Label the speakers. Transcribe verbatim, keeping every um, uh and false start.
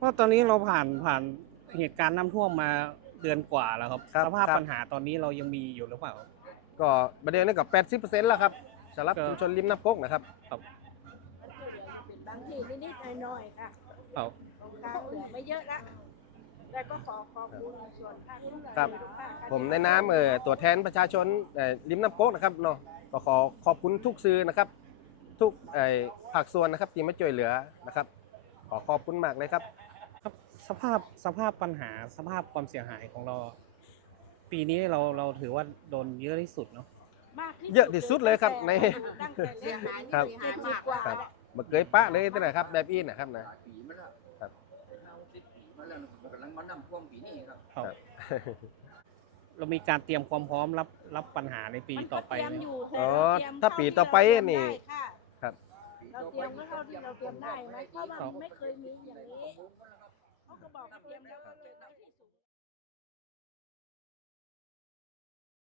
Speaker 1: เพราะตอนนี้เราผ่านผ่านเหตุการณ์น้ำท่วมมาเดือนกว่าแล้วครับ
Speaker 2: ครับ
Speaker 1: สภาพ
Speaker 2: ครับ
Speaker 1: ปัญหาตอนนี้เรายังมีอยู่หรือเปล่า
Speaker 2: ก็ประเด็นนี้กับแปดสิบเปอร์เซ็นต์แล้วครับสำหรับ
Speaker 1: ก็
Speaker 2: ชุมชนริมน้ำโขงนะครับ
Speaker 1: ครับ
Speaker 3: บางทีนิดๆหน่อยๆค่ะ
Speaker 1: ครับ
Speaker 3: ตรงกลางเหลือไม่เยอะละแต่ก็ขอขอบคุณส่วนภาคธุรกิจ
Speaker 2: ครับ
Speaker 3: ทุกภาค
Speaker 2: ผมในนามเอ่อตัวแทนประชาชนเอ่อริมน้ำโขงนะครับเนาะก็ขอขอบคุณทุกสื่อนะครับ ทุกเอ่อภาคส่วนนะครับที่มาช่วยเหลือนะครับ ขอขอบคุณมากเลยครับ
Speaker 1: ครับสภาพสภาพปัญหาสภาพความเสียหายของเรา ปีนี้เราเราถือว่าโดนเยอะที่สุดเนาะ
Speaker 3: มากที่
Speaker 2: เยอะที่สุดเลยครับใน
Speaker 3: ตั้งแต่เลี้ยงหลาน
Speaker 2: ครับ
Speaker 3: เจ็ดสิบกว่า
Speaker 2: ครับมาเกยปะเลยตั้งแต่ครับแบบอี้นะครับนะ
Speaker 4: ปีมาแล้ว
Speaker 2: ครับ
Speaker 4: เราสิบปีมาแล้วกำลังมานำท่วมปีนี้ครับ
Speaker 1: ครับ
Speaker 2: ครับ
Speaker 1: เรามีการเตรียมความพร้อมรับรับปัญหาในปีต่อไป
Speaker 3: มันก็เตรียม
Speaker 1: ไหม
Speaker 3: อยู่
Speaker 2: อ๋อ
Speaker 3: เตรียม
Speaker 2: ถ้าปีต่อไปนี่
Speaker 3: เท่าที่เราเตรียมได้ค่ะ
Speaker 2: ครับ
Speaker 3: เราเตรียมก็เท่าที่เราเตรียมได้ไหมเพราะว่ามันไม่เคยมีอย่างนี้เขาก็บอกเตรียมแล้วก็เตรียม